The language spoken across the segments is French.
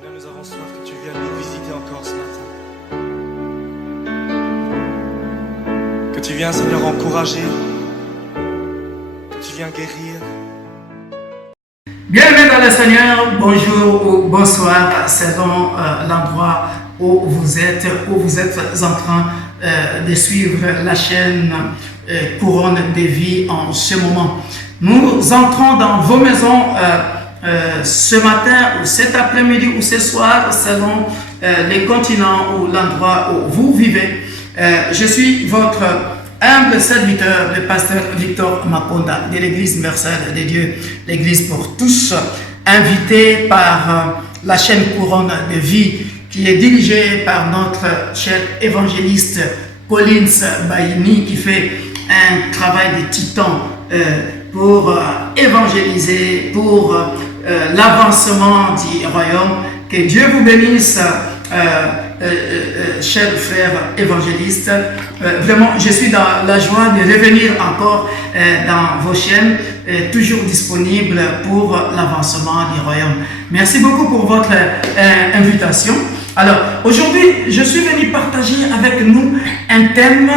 Seigneur, nous avons soif que tu viennes nous visiter encore ce matin. Que tu viennes, Seigneur, encourager. Que tu viennes guérir. Bienvenue dans le Seigneur, bonjour ou bonsoir, selon l'endroit où vous êtes en train de suivre la chaîne Couronne de Vie en ce moment. Nous entrons dans vos maisons ce matin ou cet après-midi ou ce soir, selon les continents ou l'endroit où vous vivez. Je suis votre humble serviteur, le pasteur Victor Maponda de l'Église universelle de Dieu, l'Église pour tous, invité par la chaîne Couronne de Vie qui est dirigée par notre cher évangéliste Collins Baini qui fait un travail de titan pour évangéliser, pour l'avancement du royaume. Que Dieu vous bénisse, chers frères évangélistes. Vraiment, je suis dans la joie de revenir encore dans vos chaînes, toujours disponible pour l'avancement du royaume. Merci beaucoup pour votre invitation. Alors, aujourd'hui, je suis venu partager avec nous un thème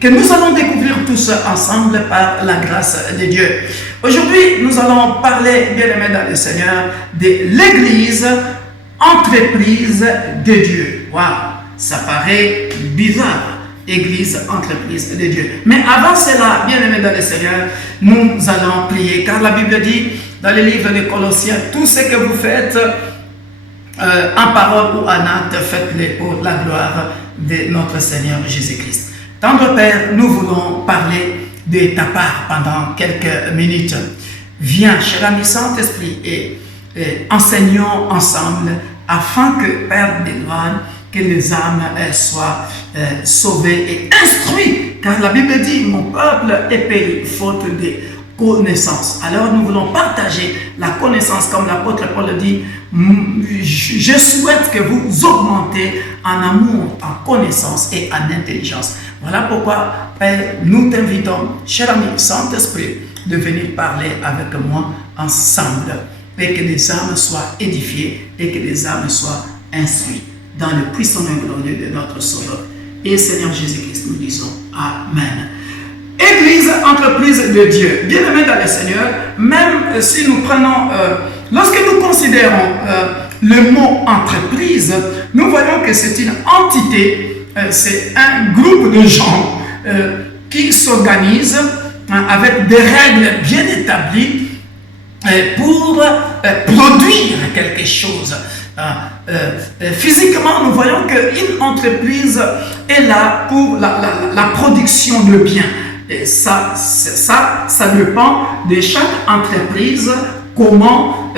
que nous allons découvrir tous ensemble par la grâce de Dieu. Aujourd'hui, nous allons parler, bien-aimés dans le Seigneur, de l'Église, entreprise de Dieu. Waouh, ça paraît bizarre, Église, entreprise de Dieu. Mais avant cela, bien-aimés dans le Seigneur, nous allons prier, car la Bible dit, dans le livre de Colossiens, tout ce que vous faites, en parole ou en acte, faites-le pour la gloire de notre Seigneur Jésus-Christ. Tendre Père, nous voulons parler de ta part pendant quelques minutes. Viens, cher ami Saint-Esprit, et enseignons ensemble afin que, Père de gloire, que les âmes soient sauvées et instruites. Car la Bible dit, mon peuple est péri faute de connaissance. Alors nous voulons partager la connaissance, comme l'apôtre Paul dit, je souhaite que vous augmentez en amour, en connaissance et en intelligence. Voilà pourquoi, Père, nous t'invitons, cher ami Saint-Esprit, de venir parler avec moi ensemble et que les âmes soient édifiées et que les âmes soient instruites dans le puissant nom glorieux de notre Sauveur. Et Seigneur Jésus-Christ, nous disons Amen. Église, entreprise de Dieu. Bien-aimés dans le Seigneur, même si nous prenons, lorsque nous considérons le mot entreprise, nous voyons que c'est une entité, c'est un groupe de gens qui s'organisent avec des règles bien établies pour produire quelque chose. Physiquement, nous voyons qu'une entreprise est là pour la production de biens. Et ça dépend de chaque entreprise, comment,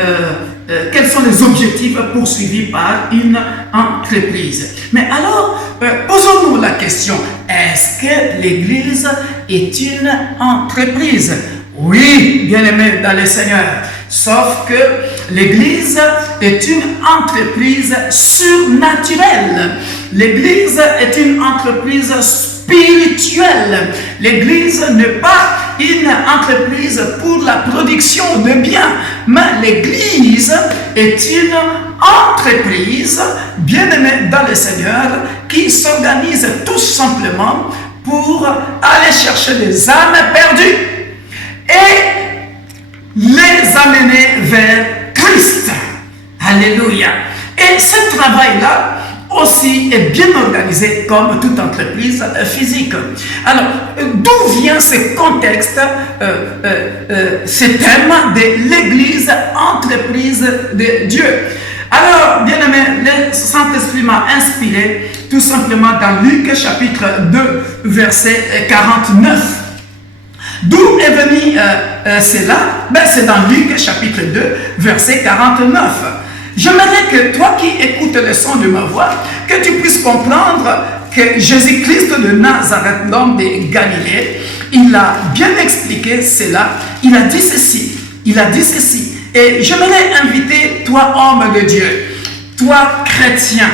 quels sont les objectifs poursuivis par une entreprise. Mais alors, posons-nous la question, est-ce que l'Église est une entreprise? Oui, bien-aimés dans le Seigneur, sauf que l'Église est une entreprise surnaturelle. L'Église est une entreprise spirituelle. L'Église n'est pas une entreprise pour la production de biens, mais l'Église est une entreprise, bien-aimée dans le Seigneur, qui s'organise tout simplement pour aller chercher des âmes perdues et les amener vers Christ. Alléluia. Et ce travail-là aussi est bien organisé comme toute entreprise physique. Alors, d'où vient ce contexte, ce thème de l'Église, entreprise de Dieu? Alors, bien aimé, le Saint-Esprit m'a inspiré tout simplement dans Luc chapitre 2, verset 49. D'où est venu cela? C'est dans Luc chapitre 2, verset 49. J'aimerais que toi qui écoutes le son de ma voix, que tu puisses comprendre que Jésus-Christ de Nazareth, l'homme de Galilée, il a bien expliqué cela. Il a dit ceci. Et j'aimerais inviter toi, homme de Dieu, toi, chrétien,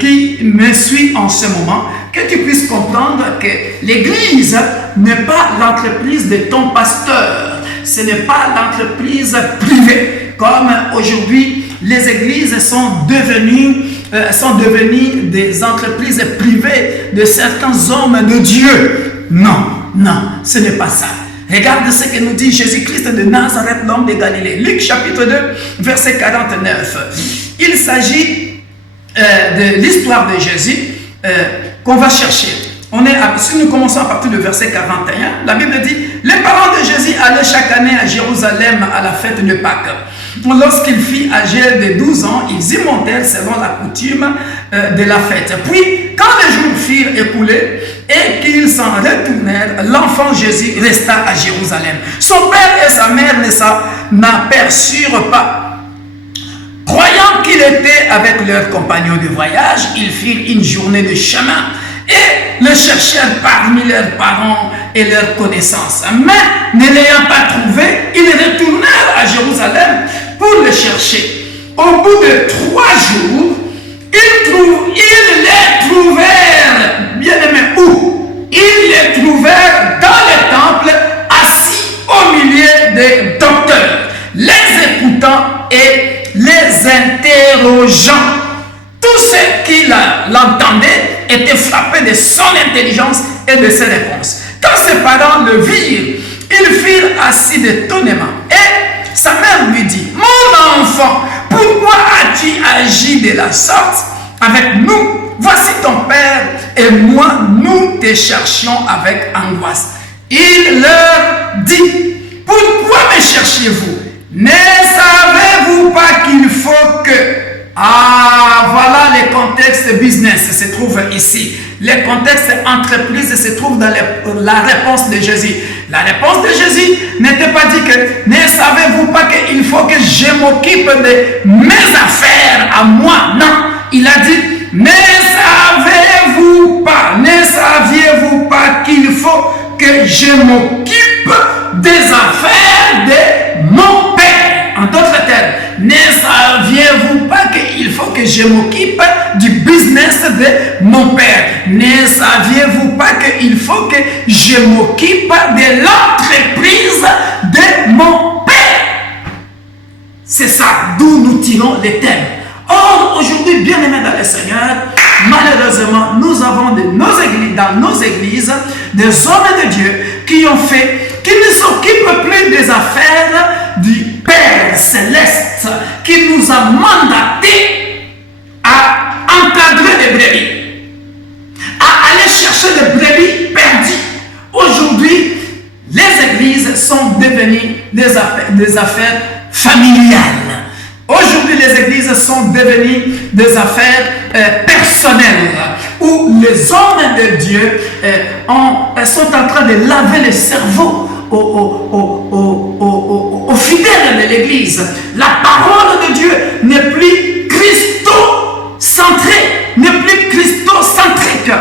qui me suis en ce moment, que tu puisses comprendre que l'Église n'est pas l'entreprise de ton pasteur. Ce n'est pas l'entreprise privée, comme aujourd'hui les églises sont devenues des entreprises privées de certains hommes de Dieu. Non, non, ce n'est pas ça. Regarde ce que nous dit Jésus-Christ de Nazareth, l'homme de Galilée. Luc chapitre 2, verset 49. Il s'agit de l'histoire de Jésus qu'on va chercher. Si nous commençons à partir du verset 41, la Bible dit « Les parents de Jésus allaient chaque année à Jérusalem à la fête de Pâques. Lorsqu'il fit âgé de 12 ans, ils y montèrent selon la coutume de la fête. Puis, quand les jours furent écoulés et qu'ils s'en retournèrent, l'enfant Jésus resta à Jérusalem. Son père et sa mère n'aperçurent pas. Croyant qu'il était avec leurs compagnons de voyage, ils firent une journée de chemin et le cherchèrent parmi leurs parents et leurs connaissances. Mais ne l'ayant pas trouvé, ils retournèrent à Jérusalem pour le chercher. Au bout de 3 jours, ils les trouvèrent, bien aimés, où? Ils les trouvèrent dans le temple, assis au milieu des docteurs, les écoutant et les interrogeant. Tous ceux qui l'entendaient étaient frappés de son intelligence et de ses réponses. Quand ses parents le virent, ils furent assis d'étonnement. Et sa mère lui dit, « Mon enfant, pourquoi as-tu agi de la sorte avec nous? Voici ton père et moi, nous te cherchions avec angoisse. » Il leur dit, « Pourquoi me cherchez-vous? Ne savez-vous pas qu'il faut que... » Ah, voilà les contextes business se trouvent ici. Les contextes entreprise se trouvent dans la réponse de Jésus. La réponse de Jésus n'était pas dit que ne savez-vous pas qu'il faut que je m'occupe de mes affaires à moi. Non, il a dit ne saviez-vous pas qu'il faut que je m'occupe des affaires de mon Père. En d'autres termes, ne saviez-vous pas qu'il faut que je m'occupe du business de mon père? Ne saviez-vous pas qu'il faut que je m'occupe de l'entreprise de mon père? C'est ça d'où nous tirons les thèmes. Or, aujourd'hui, bien aimés dans le Seigneur, malheureusement, nous avons dans nos églises des hommes de Dieu qui ne s'occupent plus des affaires du Père céleste qui nous a mandaté à encadrer les brebis, à aller chercher les brebis perdues. Aujourd'hui, les églises sont devenues des affaires familiales. Aujourd'hui, les églises sont devenues des affaires personnelles où les hommes de Dieu sont en train de laver le cerveau aux fidèles de l'église. La parole de Dieu n'est plus christocentrée, n'est plus christocentrique.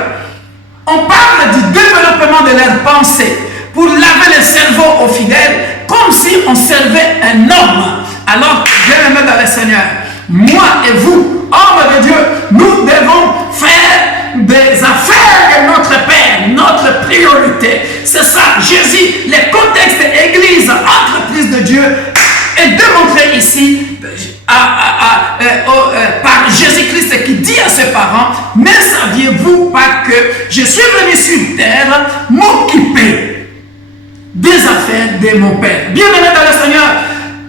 On parle du développement de leurs pensées pour laver le cerveau aux fidèles comme si on servait un homme. Alors, bien-aimés dans le Seigneur, moi et vous, hommes de Dieu, nous devons faire des affaires de notre Père, notre priorité. C'est ça, Jésus, le contexte église, entreprise de Dieu, est démontré ici par Jésus-Christ qui dit à ses parents, ne saviez-vous pas que je suis venu sur terre m'occuper des affaires de mon Père? Bienvenue dans le Seigneur,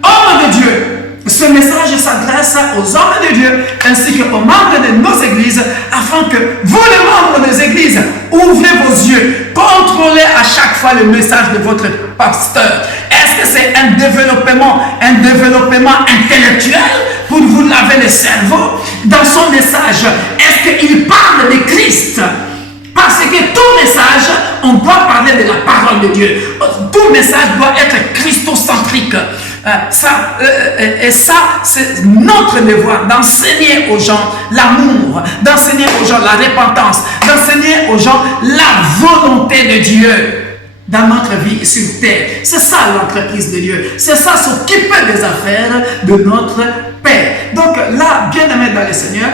hommes de Dieu. Ce message s'adresse aux hommes de Dieu ainsi qu'aux membres de nos églises afin que vous, les membres des églises, ouvrez vos yeux, contrôlez à chaque fois le message de votre pasteur. Est-ce que c'est un développement intellectuel pour vous laver le cerveau? Dans son message, est-ce qu'il parle de Christ? Parce que tout message, on doit parler de la parole de Dieu. Tout message doit être christocentrique. C'est notre devoir d'enseigner aux gens l'amour, d'enseigner aux gens la repentance, d'enseigner aux gens la volonté de Dieu dans notre vie sur terre. C'est ça l'entreprise de Dieu. C'est ça s'occuper des affaires de notre Père. Donc là, bien-aimés dans le Seigneur,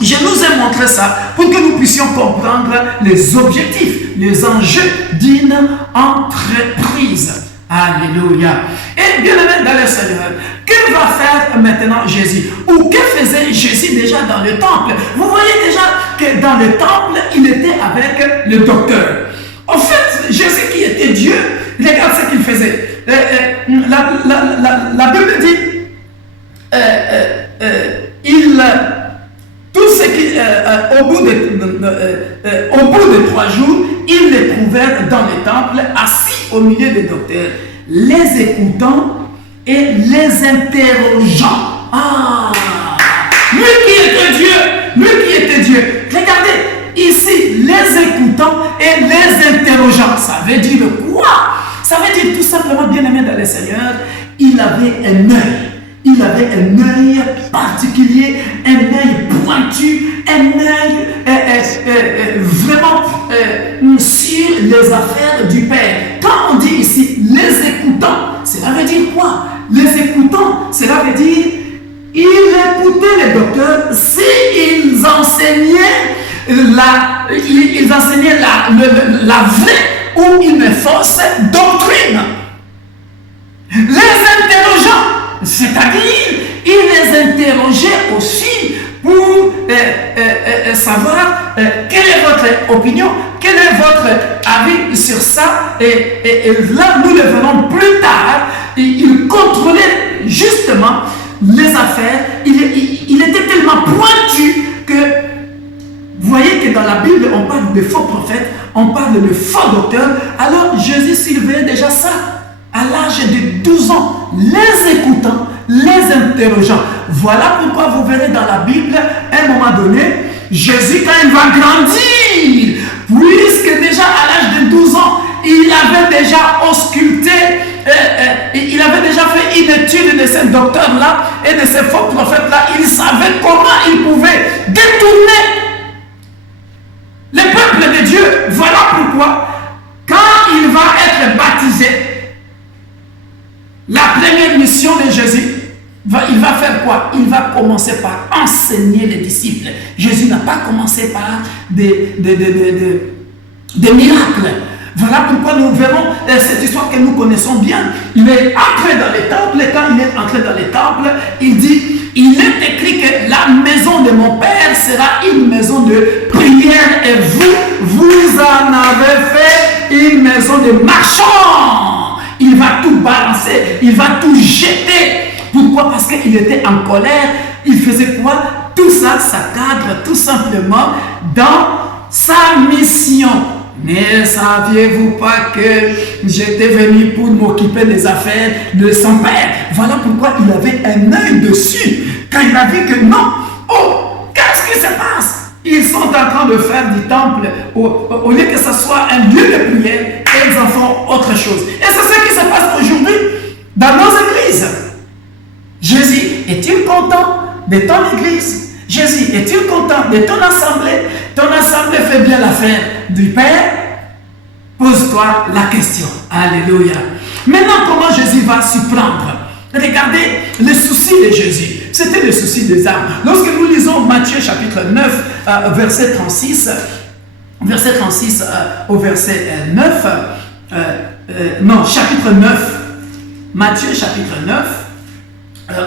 je nous ai montré ça pour que nous puissions comprendre les objectifs, les enjeux d'une entreprise. Alléluia. Et bien aimé dans le Seigneur, que va faire maintenant Jésus? Ou que faisait Jésus déjà dans le temple? Vous voyez déjà que dans le temple, il était avec le docteur. En fait, Jésus qui était Dieu, regarde ce qu'il faisait. La Bible dit, tout ce qui, au bout de 3 jours, ils les trouvèrent dans le temple, assis au milieu des docteurs, les écoutant et les interrogeant. Ah! Lui qui était Dieu. Regardez, ici, les écoutant et les interrogeant. Ça veut dire quoi? Ça veut dire tout simplement, bien aimé dans le Seigneur, il avait un œil. Il avait un œil particulier, un œil pointu, un œil vraiment sur les affaires du Père. Quand on dit ici les écoutants, cela veut dire quoi? Les écoutants, cela veut dire ils écoutaient les docteurs s'ils enseignaient la vraie ou une fausse doctrine. Les interrogeants, c'est-à-dire, il les interrogeait aussi pour savoir quelle est votre opinion, quel est votre avis sur ça. Et là, nous le verrons plus tard. Il contrôlait justement les affaires. Il était tellement pointu que vous voyez que dans la Bible, on parle de faux prophètes, on parle de faux docteurs. Alors, Jésus surveillait déjà ça. À l'âge de 12 ans, les écoutant, les interrogeant. Voilà pourquoi vous verrez dans la Bible, à un moment donné, Jésus, quand il va grandir, puisque déjà à l'âge de 12 ans, il avait déjà ausculté, il avait déjà fait une étude de ces docteurs-là et de ces faux prophètes-là. Il savait comment il pouvait détourner le peuple de Dieu. Voilà pourquoi, quand il va être baptisé, la première mission de Jésus, il va faire quoi? Il va commencer par enseigner les disciples. Jésus n'a pas commencé par des miracles. Voilà pourquoi nous verrons cette histoire que nous connaissons bien. Il est entré dans les temples, et quand il est entré dans les temples, il dit, il est écrit que la maison de mon Père sera une maison de prière et vous en avez fait une maison de marchands. Il va tout balancer, il va tout jeter. Pourquoi? Parce qu'il était en colère. Il faisait quoi? Tout ça, ça cadre tout simplement dans sa mission. Ne saviez-vous pas que j'étais venu pour m'occuper des affaires de son Père? Voilà pourquoi il avait un œil dessus. Quand il a vu que non, oh, qu'est-ce qui se passe? Ils sont en train de faire du temple, au lieu que ce soit un lieu de prière, et ils en font autre chose. Et c'est ce qui se passe aujourd'hui dans nos églises. Jésus, est-il content de ton église? Jésus, es-tu content de ton assemblée? Ton assemblée fait bien l'affaire du Père? Pose-toi la question. Alléluia. Maintenant, comment Jésus va s'y prendre? Regardez le souci de Jésus. C'était le souci des âmes. Lorsque nous lisons Matthieu chapitre 9, verset 36, au verset 9, chapitre 9, Matthieu chapitre 9,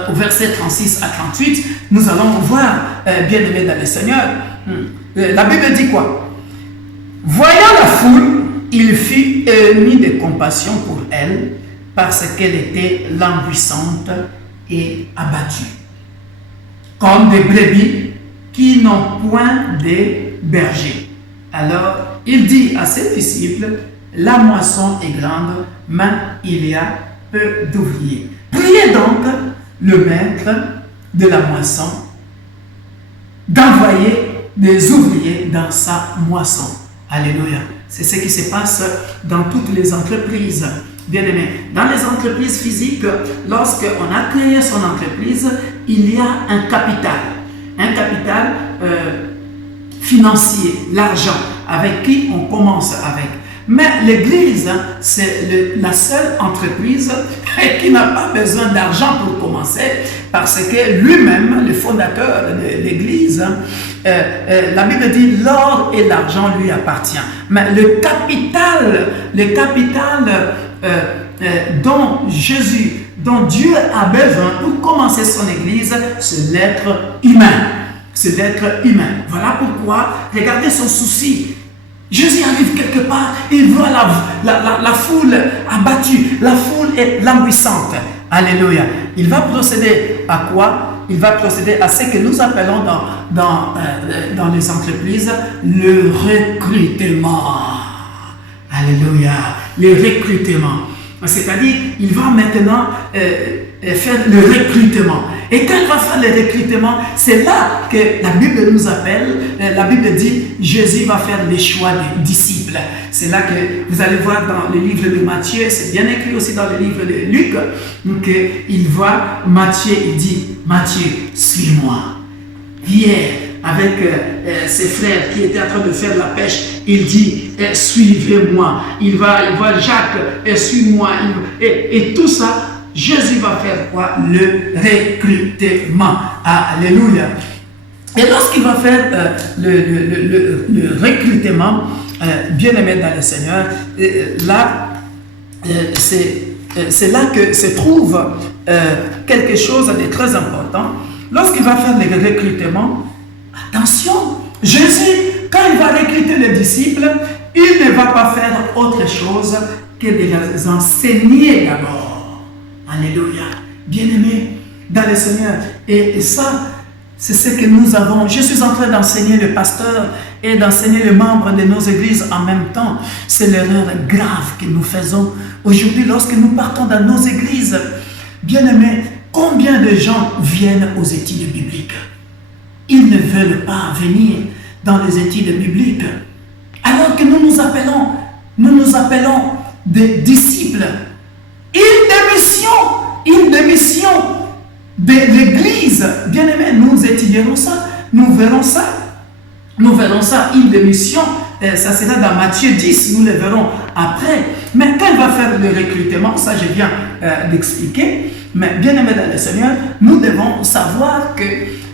au verset 36 à 38, nous allons voir, bien-aimés dans le Seigneur, la Bible dit quoi? Voyant la foule, il fut ému de compassion pour elle, parce qu'elle était languissante et abattue, comme des brebis qui n'ont point de berger. Alors, il dit à ses disciples, la moisson est grande, mais il y a peu d'ouvriers. Priez donc le maître de la moisson d'envoyer des ouvriers dans sa moisson. Alléluia. C'est ce qui se passe dans toutes les entreprises. Bien aimé, dans les entreprises physiques, lorsqu'on a créé son entreprise, il y a un capital financier, l'argent, avec qui on commence avec. Mais l'Église, c'est la seule entreprise qui n'a pas besoin d'argent pour commencer, parce que lui-même, le fondateur de l'Église, la Bible dit l'or et l'argent lui appartient. Mais le capital dont Dieu a besoin pour commencer son Église, c'est l'être humain. C'est l'être humain. Voilà pourquoi, regardez son souci. Jésus arrive quelque part, il voit la foule abattue, la foule est languissante. Alléluia. Il va procéder à quoi? Il va procéder à ce que nous appelons dans les entreprises le recrutement. Alléluia. Le recrutement. C'est-à-dire, il va maintenant faire le recrutement. Et quand il va faire le recrutement, c'est là que la Bible nous appelle, la Bible dit, Jésus va faire les choix des disciples. C'est là que vous allez voir dans le livre de Matthieu, c'est bien écrit aussi dans le livre de Luc, qu'il voit Matthieu, il dit, Matthieu, suis-moi. Pierre, avec ses frères qui étaient en train de faire la pêche, il dit, suivez-moi. Il voit Jacques, suis-moi. Et tout ça, Jésus va faire quoi? Le recrutement. Alléluia. Et lorsqu'il va faire le recrutement, bien-aimé dans le Seigneur, là, c'est là que se trouve quelque chose de très important. Lorsqu'il va faire le recrutement, attention, Jésus, quand il va recruter les disciples, il ne va pas faire autre chose que de les enseigner d'abord. Alléluia. Bien-aimés dans le Seigneur. Et ça, c'est ce que nous avons. Je suis en train d'enseigner le pasteur et d'enseigner les membres de nos églises en même temps. C'est l'erreur grave que nous faisons aujourd'hui lorsque nous partons dans nos églises. Bien-aimés, combien de gens viennent aux études bibliques? Ils ne veulent pas venir dans les études bibliques. Alors que nous nous appelons des disciples. Une démission de l'Église. Bien-aimés, nous étudierons ça, nous verrons ça, une démission, ça sera dans Matthieu 10, nous le verrons après. Mais quand il va faire le recrutement, ça je viens d'expliquer, mais bien-aimés dans le Seigneur, nous devons savoir que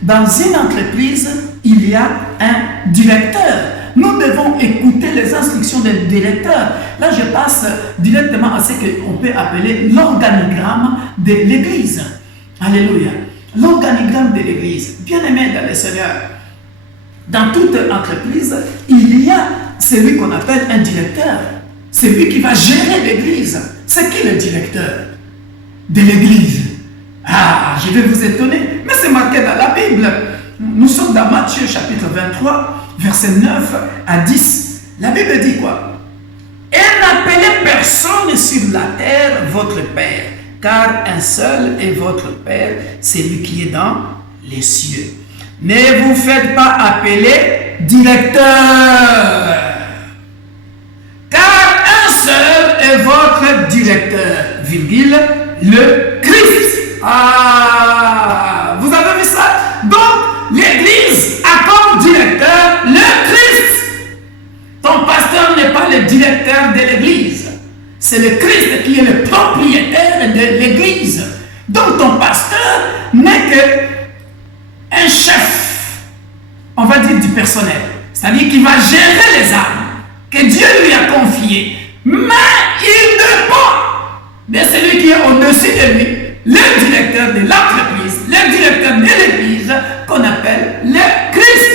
dans une entreprise, il y a un directeur. Nous devons écouter les instructions du directeur. Là, je passe directement à ce qu'on peut appeler l'organigramme de l'Église. Alléluia. L'organigramme de l'Église. Bien-aimé dans le Seigneur, dans toute entreprise, il y a celui qu'on appelle un directeur. C'est lui qui va gérer l'Église. C'est qui le directeur de l'Église? Ah, je vais vous étonner, mais c'est marqué dans la Bible. Nous sommes dans Matthieu chapitre 23, verset 9 à 10. La Bible dit quoi? Et n'appelez personne sur la terre votre Père, car un seul est votre Père, c'est lui qui est dans les cieux. Ne vous faites pas appeler directeur, car un seul est votre directeur, virgule, le Christ. Ah, vous avez vu ça? Donc, l'Église a comme directeur le Christ. Ton pasteur n'est pas le directeur de l'Église. C'est le Christ qui est le propriétaire de l'Église. Donc, ton pasteur n'est qu'un chef, on va dire, du personnel. C'est-à-dire qu'il va gérer les âmes que Dieu lui a confiées. Mais il dépend de celui qui est au-dessus de lui, le directeur de l'entreprise, le directeur de l'Église, qu'on appelle le Christ.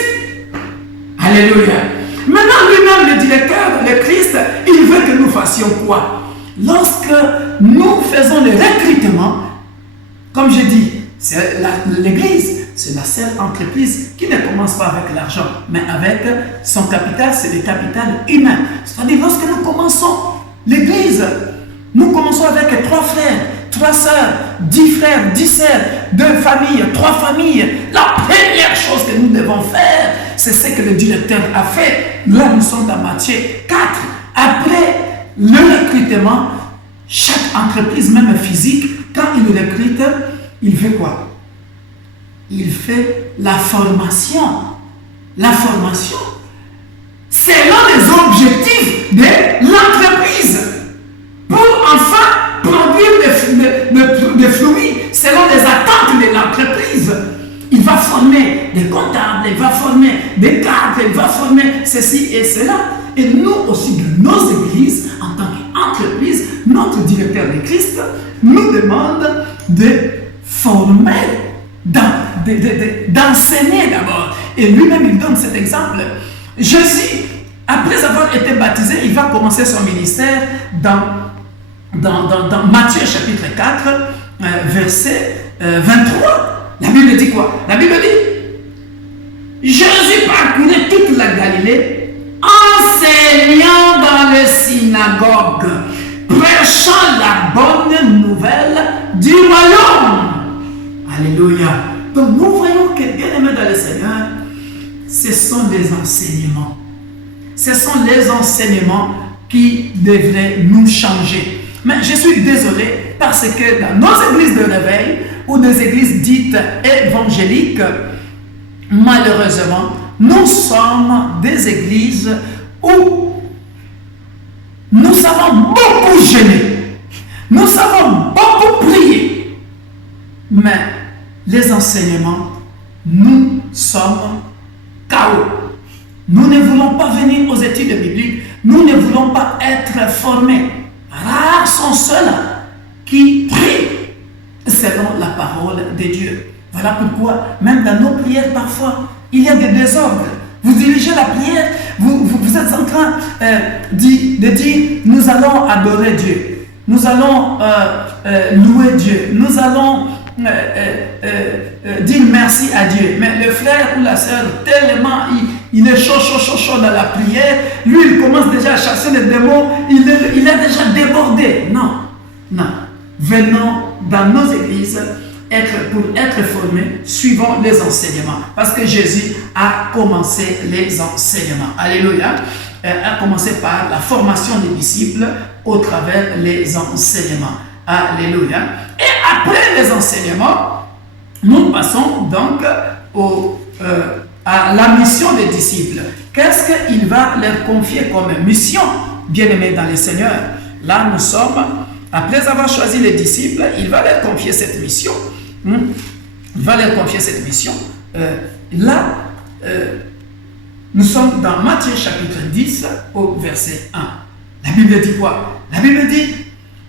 Alléluia. Maintenant, lui-même, le directeur, le Christ, il veut que nous fassions quoi? Lorsque nous faisons le recrutement, comme je dis, l'Église, c'est la seule entreprise qui ne commence pas avec l'argent, mais avec son capital, c'est le capital humain. C'est-à-dire, lorsque nous commençons l'Église, nous commençons avec 3 frères, 3 sœurs, 10 frères, 10 sœurs, 2 familles, 3 familles. La première chose que nous devons faire, c'est ce que le directeur a fait. Là, nous sommes dans Matthieu 4. Après le recrutement, chaque entreprise, même physique, quand il recrute, il fait quoi? Il fait la formation. La formation, c'est l'un des objectifs de l'entreprise. Pour enfin produire des fruits selon les attentes de l'entreprise. Il va former des comptables, il va former des cadres, il va former ceci et cela. Et nous aussi, de nos églises, en tant qu'entreprise, notre directeur de Christ nous demande de former, d'enseigner d'abord. Et lui-même, il donne cet exemple. Jésus, après avoir été baptisé, il va commencer son ministère dans Matthieu chapitre 4, verset 23. La Bible dit quoi? La Bible dit, Jésus parcourait toute la Galilée, enseignant dans les synagogues, prêchant la bonne nouvelle du royaume. Alléluia. Donc nous voyons que, bien aimés dans le Seigneur, ce sont des enseignements. Ce sont les enseignements qui devraient nous changer. Mais je suis désolé parce que dans nos églises de réveil ou des églises dites évangéliques, malheureusement, nous sommes des églises où nous savons beaucoup jeûner, nous savons beaucoup prier, mais les enseignements, nous sommes chaos. Nous ne voulons pas venir aux études bibliques, nous ne voulons pas être formés. Rares sont ceux-là qui prient selon la parole de Dieu. Voilà pourquoi, même dans nos prières, parfois, il y a des désordres. Vous dirigez la prière, vous êtes en train de dire, nous allons adorer Dieu, nous allons louer Dieu, nous allons dire merci à Dieu. Mais le frère ou la sœur, tellement il est chaud dans la prière, lui il commence déjà à chasser les démons, il est déjà débordé. Non. Venons dans nos églises pour être formés, suivons les enseignements. Parce que Jésus a commencé les enseignements. Alléluia. A commencé par la formation des disciples au travers les enseignements. Alléluia. Et après les enseignements, nous passons donc à la mission des disciples. Qu'est-ce qu'il va leur confier comme mission, bien-aimés dans le Seigneur? Là, nous sommes, après avoir choisi les disciples, il va leur confier cette mission. Il va leur confier cette mission. Nous sommes dans Matthieu chapitre 10 au verset 1. La Bible dit quoi? La Bible dit,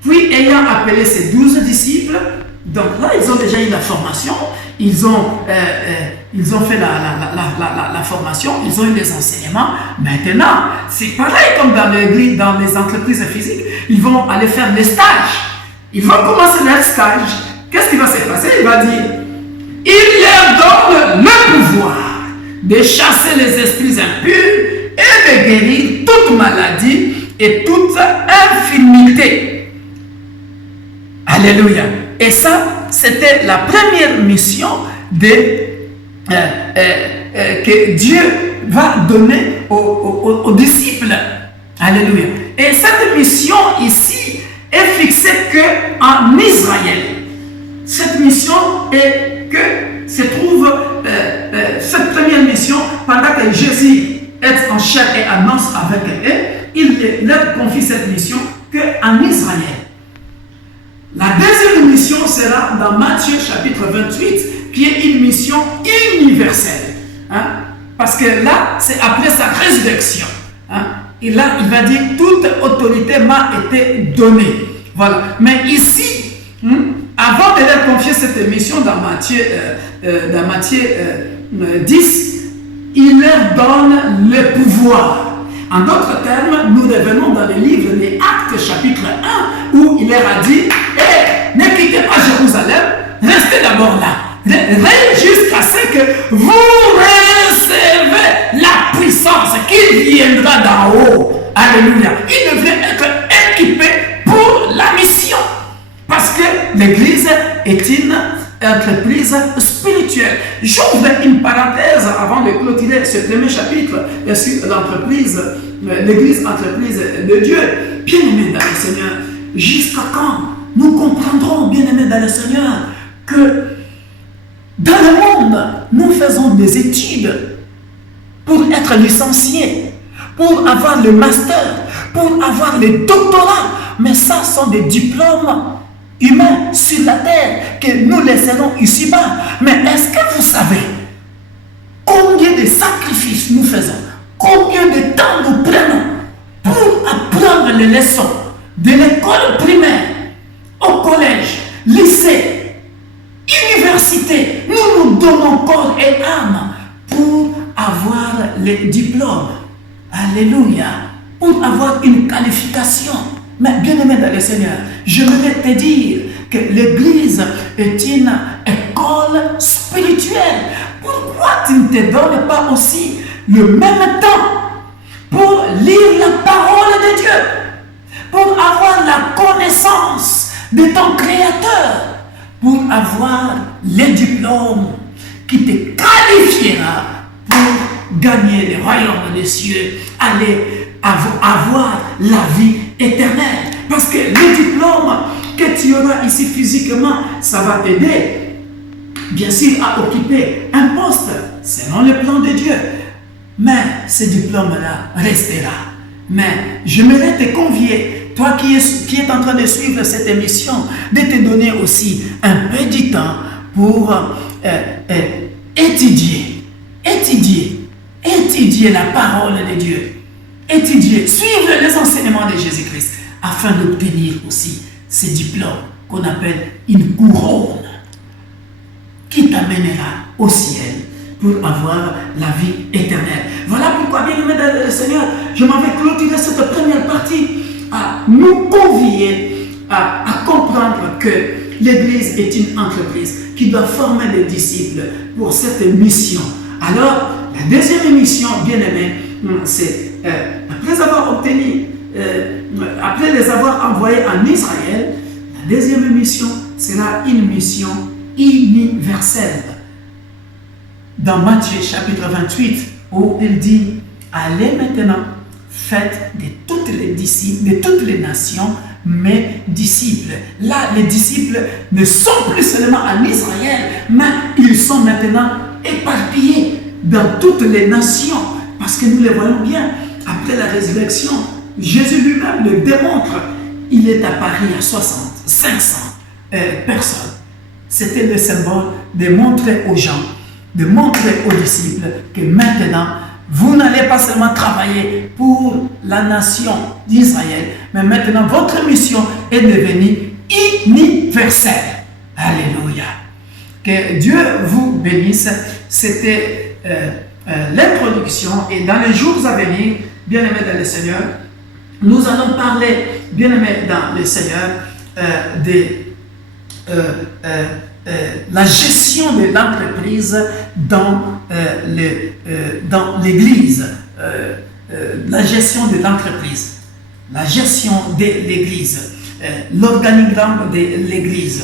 puis ayant appelé ses 12 disciples, donc là ils ont déjà eu la formation, ils ont fait la formation, ils ont eu les enseignements. Maintenant, c'est pareil comme dans les entreprises physiques, ils vont aller faire les stages. Ils vont commencer leur stage. Qu'est-ce qui va se passer? Il va dire, il leur donne le pouvoir de chasser les esprits impurs et de guérir toute maladie et toute infirmité. Alléluia. Et ça, c'était la première mission que Dieu va donner aux disciples. Alléluia. Et cette mission ici est fixée qu'en Israël. Cette mission est que se trouve cette première mission pendant que Jésus est en chair et en os avec eux, il leur confie cette mission qu'en Israël. La deuxième mission sera dans Matthieu chapitre 28, qui est une mission universelle. Parce que là, c'est après sa résurrection. Et là, il va dire, toute autorité m'a été donnée. Voilà. Mais ici, avant de leur confier cette mission dans Matthieu 10, il leur donne le pouvoir. En d'autres termes, nous revenons dans le livre des Actes chapitre 1 où il leur a dit, ne quittez pas Jérusalem, restez d'abord là. Jusqu'à ce que vous recevez la puissance qui viendra d'en haut. Alléluia. Il devrait être équipé pour la mission. Parce que l'Église est une entreprise spirituelle. J'ouvre une parenthèse avant de clôturer ce premier chapitre sur l'entreprise, l'Église entreprise de Dieu. Bien-aimés dans le Seigneur, jusqu'à quand nous comprendrons, bien-aimés dans le Seigneur, que dans le monde, nous faisons des études pour être licenciés, pour avoir le master, pour avoir le doctorat, mais ça sont des diplômes humains sur la terre que nous laisserons ici-bas. Mais est-ce que vous savez combien de sacrifices nous faisons, combien de temps nous prenons pour apprendre les leçons, de l'école primaire au collège, lycée, université, nous nous donnons corps et âme pour avoir les diplômes. Alléluia. Pour avoir une qualification. Mais bien aimé dans le Seigneur, je voudrais te dire que l'Église est une école spirituelle. Pourquoi tu ne te donnes pas aussi le même temps pour lire la parole de Dieu, pour avoir la connaissance de ton Créateur, pour avoir les diplômes qui te qualifiera pour gagner le royaume des cieux, aller avoir la vie éternelle. Parce que le diplôme que tu auras ici physiquement, ça va t'aider, bien sûr, à occuper un poste selon le plan de Dieu. Mais ce diplôme-là restera. Mais j'aimerais te convier, toi qui es en train de suivre cette émission, de te donner aussi un peu de temps pour étudier la parole de Dieu. Suivre les enseignements de Jésus-Christ afin d'obtenir aussi ce diplôme qu'on appelle une couronne qui t'amènera au ciel pour avoir la vie éternelle. Voilà pourquoi, bien aimé dans le Seigneur, je m'en vais clôturer cette première partie à nous convier à comprendre que l'Église est une entreprise qui doit former des disciples pour cette mission. Alors, la deuxième émission, bien aimé, c'est après avoir obtenu, après les avoir envoyés en Israël, la deuxième mission sera une mission universelle. Dans Matthieu chapitre 28, où il dit, allez maintenant, faites de toutes les disciples, de toutes les nations, mes disciples. Là, les disciples ne sont plus seulement en Israël, mais ils sont maintenant éparpillés dans toutes les nations. Parce que nous les voyons bien, après la résurrection, Jésus lui-même le démontre. Il est apparu à 60, 500 personnes. C'était le symbole de montrer aux gens, de montrer aux disciples que maintenant, vous n'allez pas seulement travailler pour la nation d'Israël, mais maintenant votre mission est devenue universelle. Alléluia. Que Dieu vous bénisse. C'était l'introduction, et dans les jours à venir, bien aimés dans le Seigneur, nous allons parler, bien aimés dans le Seigneur, de la gestion de l'entreprise dans l'Église. La gestion de l'entreprise, la gestion de l'Église, l'organigramme de l'Église.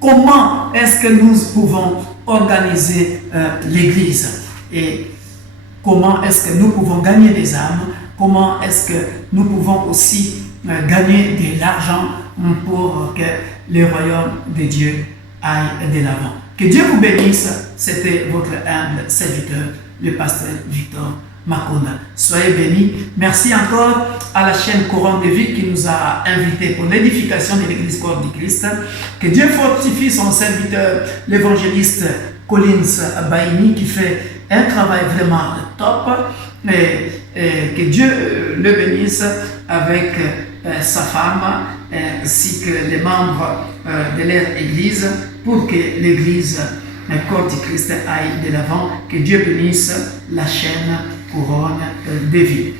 Comment est-ce que nous pouvons organiser l'Église et comment est-ce que nous pouvons gagner des âmes, comment est-ce que nous pouvons aussi gagner de l'argent pour que le royaume de Dieu aille de l'avant. Que Dieu vous bénisse. C'était votre humble serviteur, le pasteur Victor Makona. Soyez bénis. Merci encore à la chaîne Couronne de Vie qui nous a invités pour l'édification de l'Église Corps du Christ. Que Dieu fortifie son serviteur, l'évangéliste Collins Baini, qui fait un travail vraiment top. Et que Dieu le bénisse avec sa femme ainsi que les membres de leur Église pour que l'Église Corps du Christ aille de l'avant. Que Dieu bénisse la chaîne Couronne de Vie.